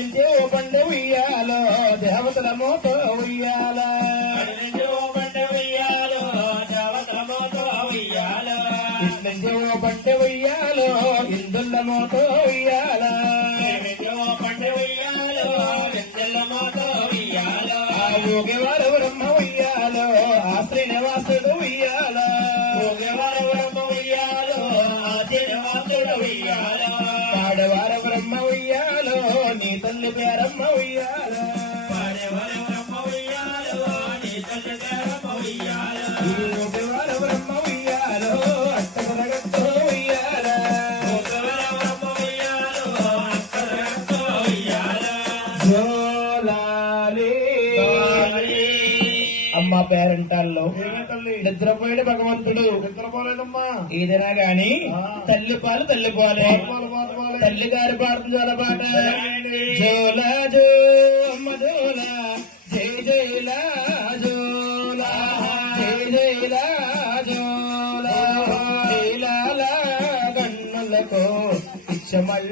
నుంచి ఓ బండి ఉయ్యాలో దేవతల మోతో ఉయ్యాల నుంచి ఓ బండి ఉయ్యాలో దేవతల మోతో ఉయ్యాలో ఇటు నుంచి ఓ బండి ఉయ్యాలో ఇందుల మోతో ఉయ్యాల ఓ బండి ఉయ్యాలో ఇందుల మోతో ఉయ్యాలో ఊగేవారు బ్రహ్మ ఉయ్యాలో ఆ శ్రీనివాసుడు ఉయ్యాల ఊగేవారు బ్రహ్మ ఉయ్యాలో ఆ శ్రీనివాసుడు ఉయ్యాలో పాడవార బ్రహ్మ ఉయ్యాలో నీ తల్లి పేరమ్మ ఉయ్యాల పాడేవారు బ్రహ్మ ఉయ్యాలో నీ తల్లి పేరమ్మ ఉయ్యాలో ఊగేవారు బ్రహ్మ ఉయ్యాలో అష్టమరగత్తో ఉయ్యాల ఊగేవారు బ్రహ్మ ఉయ్యాలో అక్కరగత్తో ఉయ్యాలో జోలాలి అమ్మ పేరంటాల్లో నిద్రపోయాడు భగవంతుడు నిద్రపోలేదమ్మా ఏదైనా గాని తల్లి పాలు తల్లి పోలే తల్లి గారి పాట జోల పాట జోలా జో అమ్మ జోలా జై జైలా జోలా జై జైలా జోలా జైలాల కన్నులకు ఇచ్చమల్